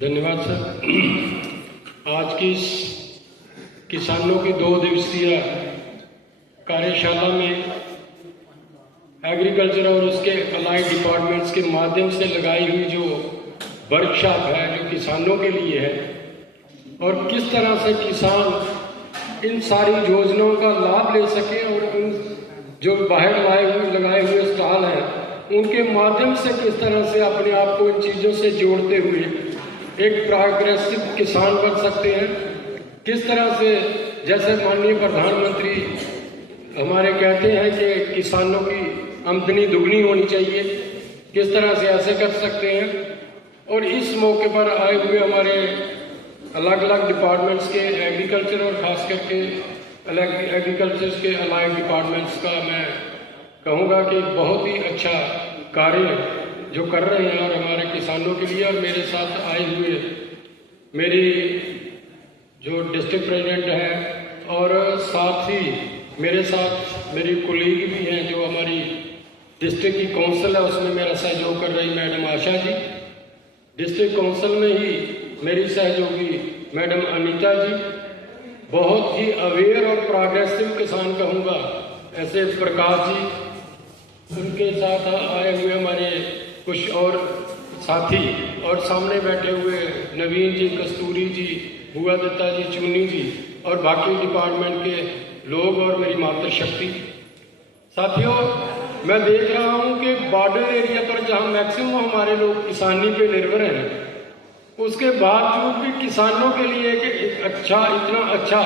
धन्यवाद सर। आज की इस किसानों की 2 दिवसीय कार्यशाला में एग्रीकल्चर और उसके अलाइड डिपार्टमेंट्स के माध्यम से लगाई हुई जो वर्कशॉप है जो किसानों के लिए है और किस तरह से किसान इन सारी योजनाओं का लाभ ले सके और उन जो बाहर लगाए हुए स्टॉल हैं उनके माध्यम से किस तरह से अपने आप को इन चीज़ों से जोड़ते हुए एक प्रोग्रेसिव किसान बन सकते हैं। किस तरह से जैसे माननीय प्रधानमंत्री हमारे कहते हैं कि किसानों की आमदनी दुगनी होनी चाहिए, किस तरह से ऐसे कर सकते हैं। और इस मौके पर आए हुए हमारे अलग अलग डिपार्टमेंट्स के एग्रीकल्चर और ख़ास करके एग्रीकल्चर के अलाइड डिपार्टमेंट्स का मैं कहूँगा कि बहुत ही अच्छा कार्य जो कर रहे हैं और हमारे किसानों के लिए। और मेरे साथ आए हुए मेरी जो डिस्ट्रिक्ट प्रेसिडेंट हैं और साथ ही मेरे साथ मेरी कोलीग भी हैं जो हमारी डिस्ट्रिक्ट की काउंसिल है उसमें मेरा सहयोग कर रही madam Asha ji, district council में ही मेरी सहयोगी मैडम अनीता जी, बहुत ही अवेयर और प्रोग्रेसिव किसान कहूँगा ऐसे प्रकाश जी, उनके साथ आए हुए हमारे कुछ और साथी और सामने बैठे हुए नवीन जी, कस्तूरी जी, बुआ दत्ता जी, चुन्नी जी और बाकी डिपार्टमेंट के लोग और मेरी मातृशक्ति साथियों, मैं देख रहा हूं कि बॉर्डर एरिया पर जहां मैक्सिमम हमारे लोग किसानी पे निर्भर हैं उसके बावजूद भी किसानों के लिए एक इतना अच्छा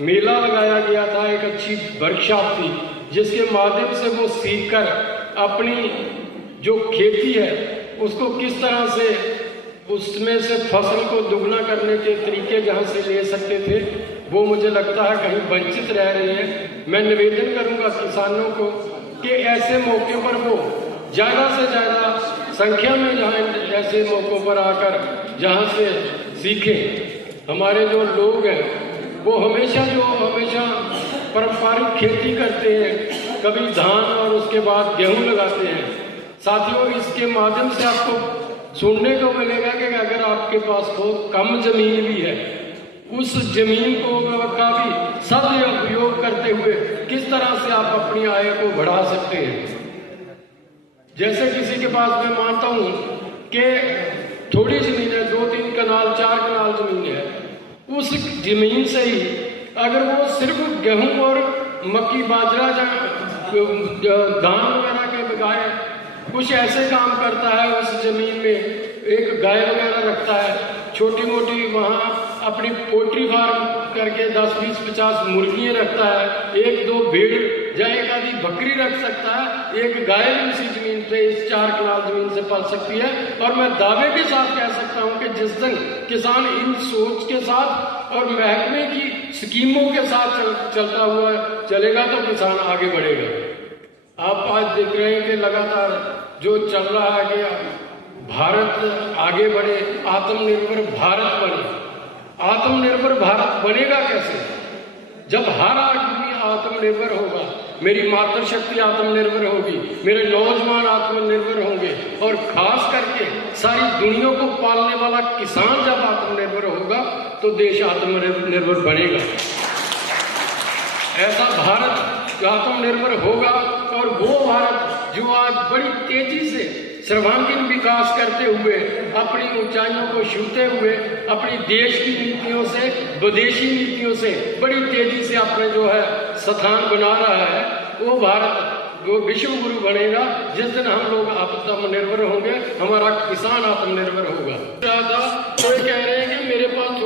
मेला लगाया गया था, एक अच्छी वर्कशॉप थी जिसके माध्यम से वो सीख कर अपनी जो खेती है उसको किस तरह से उसमें से फसल को दुगना करने के तरीके जहाँ से ले सकते थे वो मुझे लगता है कहीं वंचित रह रहे हैं। मैं निवेदन करूँगा किसानों को कि ऐसे मौके पर वो ज़्यादा से ज़्यादा संख्या में जहाँ ऐसे मौक़ों पर आकर जहाँ से सीखें। हमारे जो लोग हैं वो हमेशा पारंपरिक खेती करते हैं, कभी धान और उसके बाद गेहूं लगाते हैं। साथियों, इसके माध्यम से आपको सुनने को मिलेगा कि अगर आपके पास बहुत कम जमीन भी है उस जमीन को का भी सदुपयोग करते हुए किस तरह से आप अपनी आय को बढ़ा सकते हैं। जैसे किसी के पास मैं मानता हूं कि थोड़ी जमीन है, 2-3 कनाल 4 कनाल जमीन है, उस जमीन से ही अगर वो सिर्फ गेहूं और मक्की बाजरा धान वगैरह के बजाय कुछ ऐसे काम करता है, उस जमीन में एक गाय वगैरह रखता है, छोटी मोटी वहाँ अपनी पोल्ट्री फार्म करके 10-20-50 मुर्गियाँ रखता है, 1-2 भेड़ या एक आधी बकरी रख सकता है, एक गाय भी उसी जमीन पे इस 4 कनाल जमीन से पल सकती है। और मैं दावे के साथ कह सकता हूँ कि जिस दिन किसान इन सोच के साथ और महकमे की स्कीमों के साथ चलता हुआ चलेगा तो किसान आगे बढ़ेगा। आप आज देख रहे हैं कि लगातार जो चल रहा है कि भारत आगे बढ़े, आत्मनिर्भर भारत बने। आत्मनिर्भर भारत बनेगा कैसे? जब हर आदमी आत्मनिर्भर होगा, मेरी मातृशक्ति आत्मनिर्भर होगी, मेरे नौजवान आत्मनिर्भर होंगे और खास करके सारी दुनिया को पालने वाला किसान जब आत्मनिर्भर होगा तो देश आत्मनिर्भर बनेगा। ऐसा भारत आत्मनिर्भर होगा और वो भारत जो आज बड़ी तेजी से सर्वांगीण विकास करते हुए अपनी ऊंचाइयों को छूते हुए अपनी देश की नीतियों से, विदेशी नीतियों से बड़ी तेजी से अपने जो है स्थान बना रहा है, वो भारत वो विश्व गुरु बनेगा जिस दिन हम लोग आत्मनिर्भर होंगे, हमारा किसान आत्मनिर्भर होगा। कोई कह रहे हैं कि मेरे पास